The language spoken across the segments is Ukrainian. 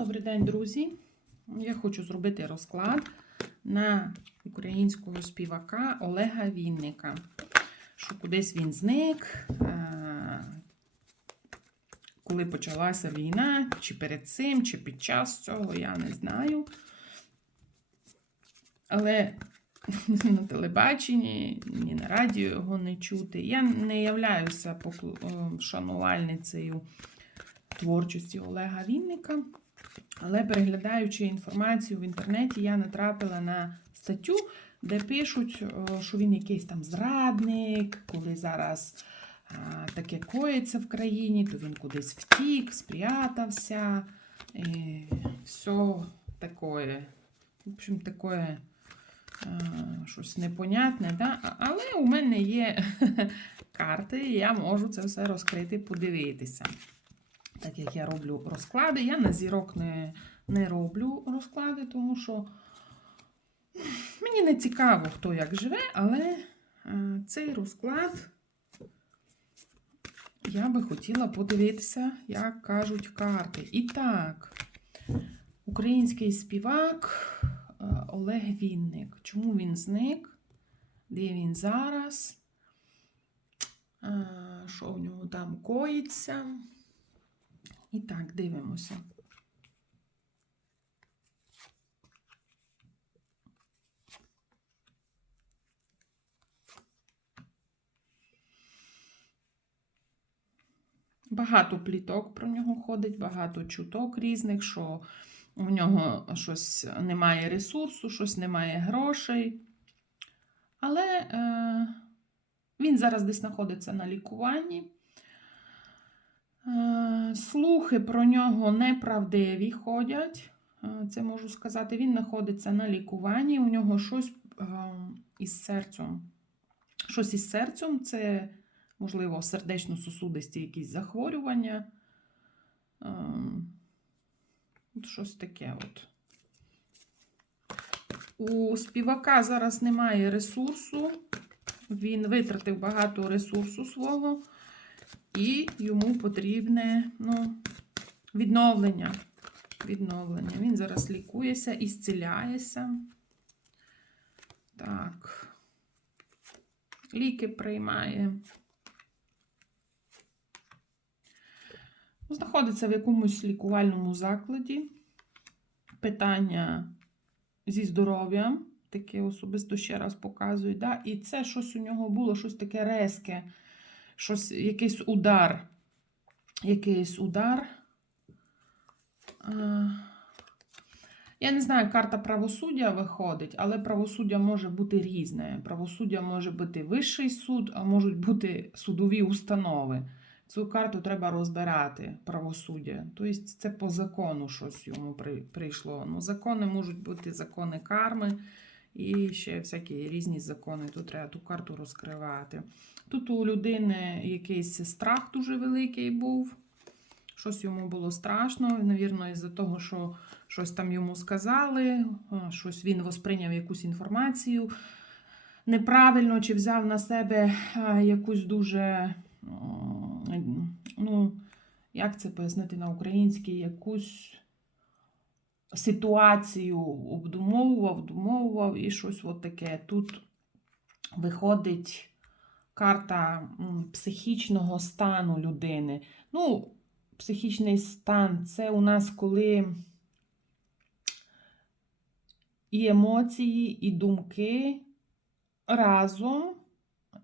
Добрий день, друзі. Я хочу зробити розклад на українського співака Олега Вінника. Що кудись він зник, е, коли почалася війна, чи перед цим, чи під час цього, я не знаю. Але на телебаченні, ні на радіо його не чути. Я не являюся е, шанувальницею творчості Олега Вінника. Але переглядаючи інформацію в інтернеті, я натрапила на статтю, де пишуть, що він якийсь там зрадник, коли зараз таке коїться в країні, то він кудись втік, спрятався. І все таке. В общем, таке щось непонятне. Да? Але у мене є карти, і я можу це все розкрити, подивитися. Так як я роблю розклади, я на зірок не, не роблю розклади, тому що мені не цікаво, хто як живе, але е, цей розклад я би хотіла подивитися, як кажуть карти. І так, український співак е, Олег Вінник. Чому він зник? Де він зараз? Е, Що в нього там коїться? І так, дивимося. Багато пліток про нього ходить, багато чуток різних, що у нього щось немає ресурсу, щось немає грошей. Але е, він зараз десь знаходиться на лікуванні. Е, Слухи про нього неправдиві ходять. Е, Це можу сказати. Він знаходиться на лікуванні. У нього щось е, із серцем. Щось із серцем це, можливо, сердечно-сосудисті якісь захворювання. Щось таке. От. У співака зараз немає ресурсу. Він витратив багато ресурсу свого. І йому потрібне ну, відновлення. Відновлення. Він зараз лікується і зціляється. Так. Ліки приймає. Знаходиться в якомусь лікувальному закладі. Питання зі здоров'ям. Таке особисто ще раз показують. Да? І це щось у нього було, щось таке резке щось, якийсь удар. Якийсь удар. Е, Я не знаю, карта правосуддя виходить, але правосуддя може бути різне. Правосуддя може бути вищий суд, а можуть бути судові установи. Цю карту треба розбирати, правосуддя. Тобто це по закону щось йому прийшло. Ну, закони можуть бути закони карми і ще всякі різні закони. Тут треба ту карту розкривати. Тут у людини якийсь страх дуже великий був. Щось йому було страшно, навірно, із-за того, що щось там йому сказали, щось він восприйняв якусь інформацію неправильно, чи взяв на себе якусь дуже, ну, як це пояснити на українській, якусь ситуацію обдумовував, обдумовував і щось от таке. Тут виходить карта психічного стану людини. Ну, психічний стан це у нас коли і емоції, і думки разом,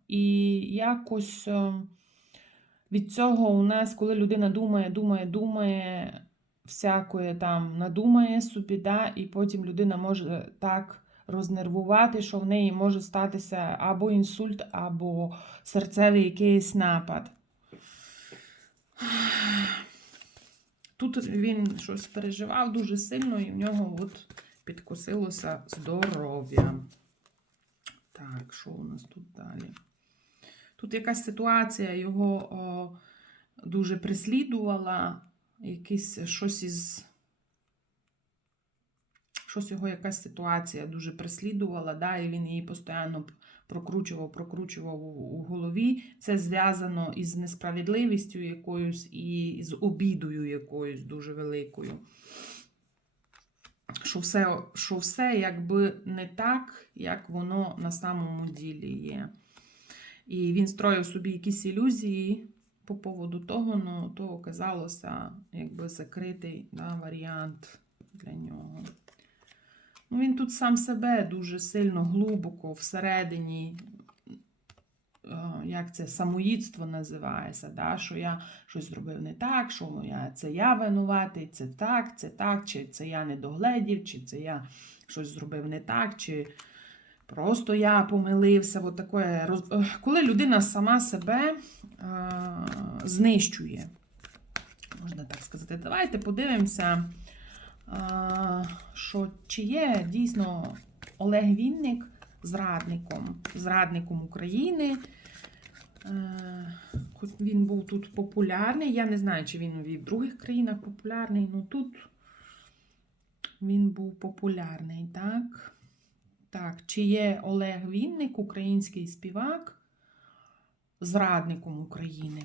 і якось е, від цього у нас, коли людина думає, думає, думає, всякої там надумає собі, да, і потім людина може так рознервувати, що в неї може статися або інсульт, або серцевий якийсь напад. Тут він щось переживав дуже сильно, і в нього от підкосилося здоров'я. Так, що у нас тут далі? Тут якась ситуація його о, дуже прислідувала, якийсь щось із. Щось його якась ситуація дуже прислідувала, да, і він її постійно прокручував, прокручував у голові. Це зв'язано із несправедливістю якоюсь і з обідою якоюсь дуже великою. що все, що все якби не так, як воно на самому ділі є. І він строїв собі якісь ілюзії по поводу того, ну то оказалося якби закритий да, варіант для нього. Ну, Він тут сам себе дуже сильно глибоко всередині, е, як це самоїдство називається, да? що я щось зробив не так, що я, це я винуватий, це так, це так, чи це я не догледів, чи це я щось зробив не так, чи просто я помилився. От е, Коли людина сама себе знищує, можна так сказати, давайте подивимося, що чи є дійсно Олег Вінник зрадником, зрадником України. Е, хоч Він був тут популярний. Я не знаю, чи він в других країнах популярний, але тут він був популярний, так? Так, чи є Олег Вінник, український співак, зрадником України?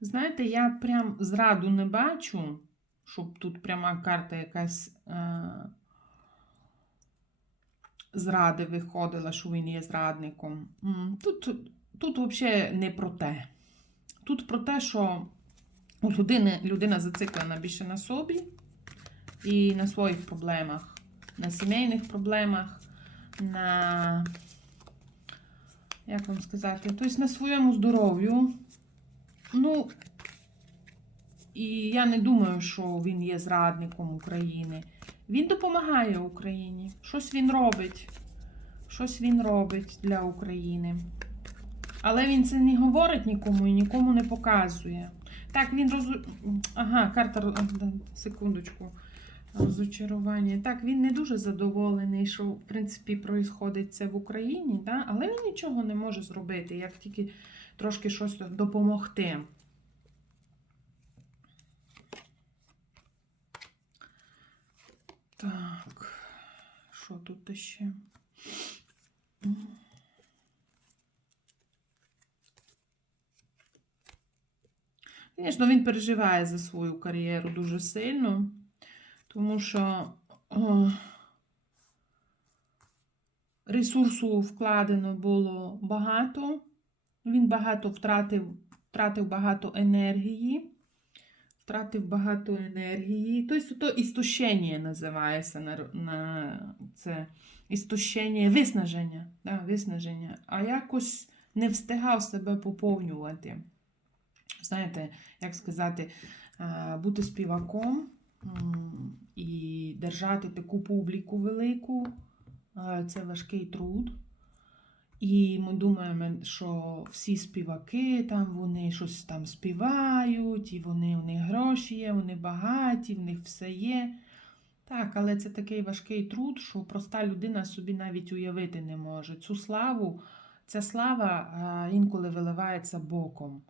Знаєте, я прям зраду не бачу, щоб тут пряма карта якась е- зради виходила, що він є зрадником. Тут, тут взагалі не про те. Тут про те, що у людини, людина зациклена більше на собі і на своїх проблемах, на сімейних проблемах, на, як вам сказати, тобто на своєму здоров'ю. Ну, і я не думаю, що він є зрадником України. Він допомагає Україні. Щось він робить. Щось він робить для України. Але він це не говорить нікому і нікому не показує. Так, він роз... Ага, карта секундочку. Розочарування. Так, він не дуже задоволений, що в принципі проїсходить це в Україні, да? але він нічого не може зробити, як тільки трошки щось допомогти. Так, що тут ще? Звісно, він переживає за свою кар'єру дуже сильно, тому що о, ресурсу вкладено було багато. Він багато втратив, втратив багато енергії. Втратив багато енергії. Тобто, то істощення називається на, на це істощення, виснаження. Да, виснаження. А якось не встигав себе поповнювати. Знаєте, як сказати, бути співаком і держати таку публіку велику це важкий труд. І ми думаємо, що всі співаки там вони щось там співають, і вони в них гроші є, вони багаті, в них все є. Так, але це такий важкий труд, що проста людина собі навіть уявити не може. Цю славу, ця слава інколи виливається боком,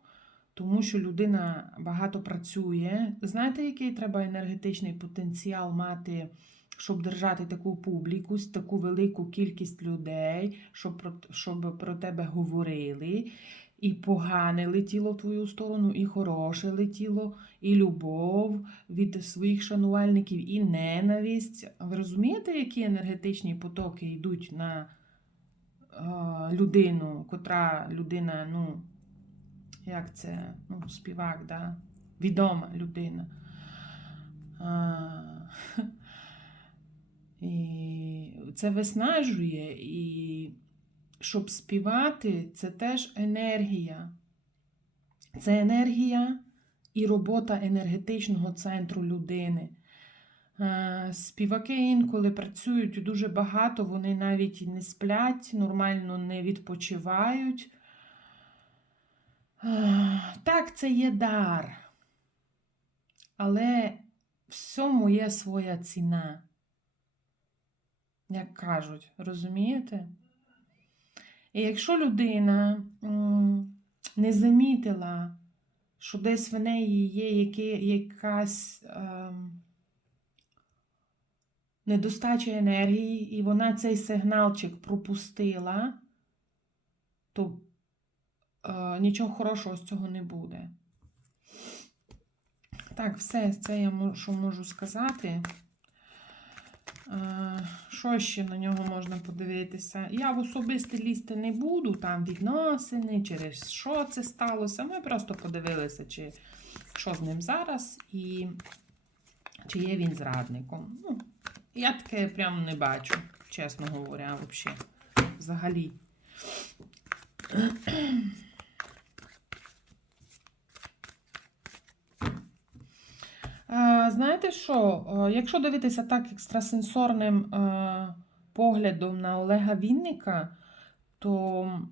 тому що людина багато працює. Знаєте, який треба енергетичний потенціал мати? Щоб держати таку публіку, таку велику кількість людей, щоб про, щоб про тебе говорили, і погане летіло в твою сторону, і хороше летіло, і любов від своїх шанувальників, і ненависть. Ви розумієте, які енергетичні потоки йдуть на е, людину, котра людина, ну, як це, ну, співак, да? відома людина. А, і це виснажує, і щоб співати, це теж енергія. Це енергія і робота енергетичного центру людини. Е, Співаки інколи працюють дуже багато, вони навіть не сплять, нормально не відпочивають. Е, Так, це є дар. Але всьому є своя ціна як кажуть, розумієте? І якщо людина не замітила, що десь в неї є якась ем, недостача енергії, і вона цей сигналчик пропустила, то е, нічого хорошого з цього не буде. Так, все, це я що можу сказати. Е, Що ще на нього можна подивитися? Я в особисте лізти не буду, там відносини, через що це сталося. Ми просто подивилися, чи що з ним зараз і чи є він зрадником. Ну, я таке прям не бачу, чесно говоря, взагалі. Взагалі. Е, Знаєте що? Е, Якщо дивитися так екстрасенсорним е, поглядом на Олега Вінника, то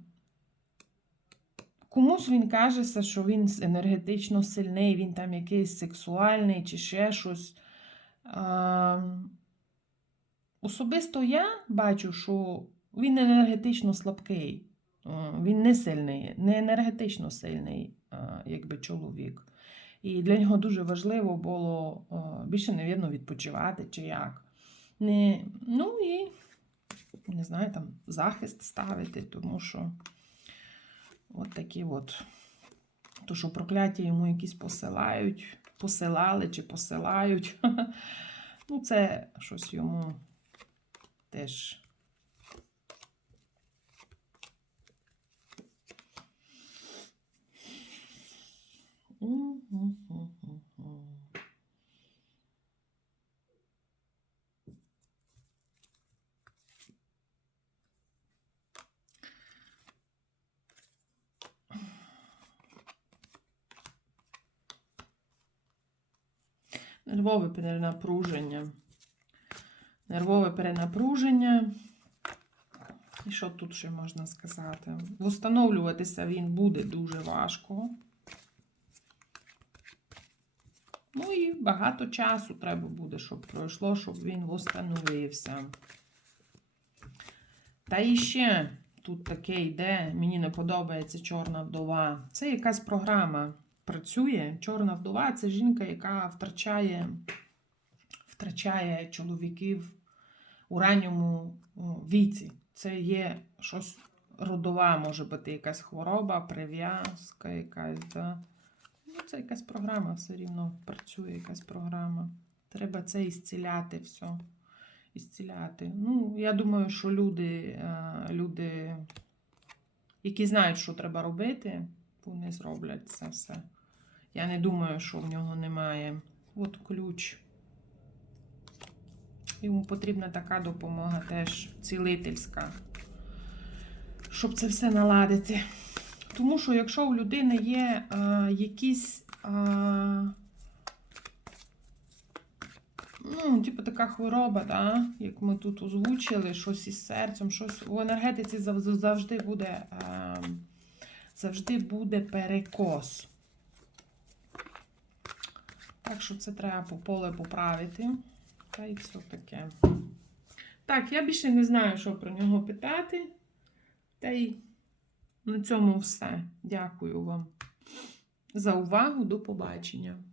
комусь він кажеться, що він енергетично сильний, він там якийсь сексуальний чи ще щось. Е, Особисто я бачу, що він енергетично слабкий. Він не сильний, не енергетично сильний, якби чоловік. І для нього дуже важливо було е, більше, невірно, відпочивати чи як. Не, ну і не знаю, там захист ставити, тому що от такі от. То, що прокляття йому якісь посилають, посилали чи посилають. Ну, це щось йому теж. Нервове перенапруження. Нервове перенапруження. І що тут ще можна сказати? Встановлюватися він буде дуже важко. Ну і багато часу треба буде, щоб пройшло, щоб він встановився. Та і ще тут таке йде, мені не подобається чорна вдова. Це якась програма працює. Чорна вдова це жінка, яка втрачає, втрачає чоловіків у ранньому віці. Це є щось родова, може бути якась хвороба, прив'язка, якась. Да? Ну, це якась програма, все рівно працює якась програма. Треба це ісціляти все. Ісціляти. Ну, я думаю, що люди, е, люди, які знають, що треба робити, вони зроблять це все. Я не думаю, що в нього немає. От ключ. Йому потрібна така допомога теж цілительська, щоб це все наладити. Тому що якщо у людини є е, якісь, е, ну, типу така хвороба, да? як ми тут озвучили, щось із серцем, щось у енергетиці завжди буде, е, завжди буде перекос. Так що це треба по поле поправити. Та й все таке. Так, я більше не знаю, що про нього питати. Та й на цьому все. Дякую вам за увагу. До побачення.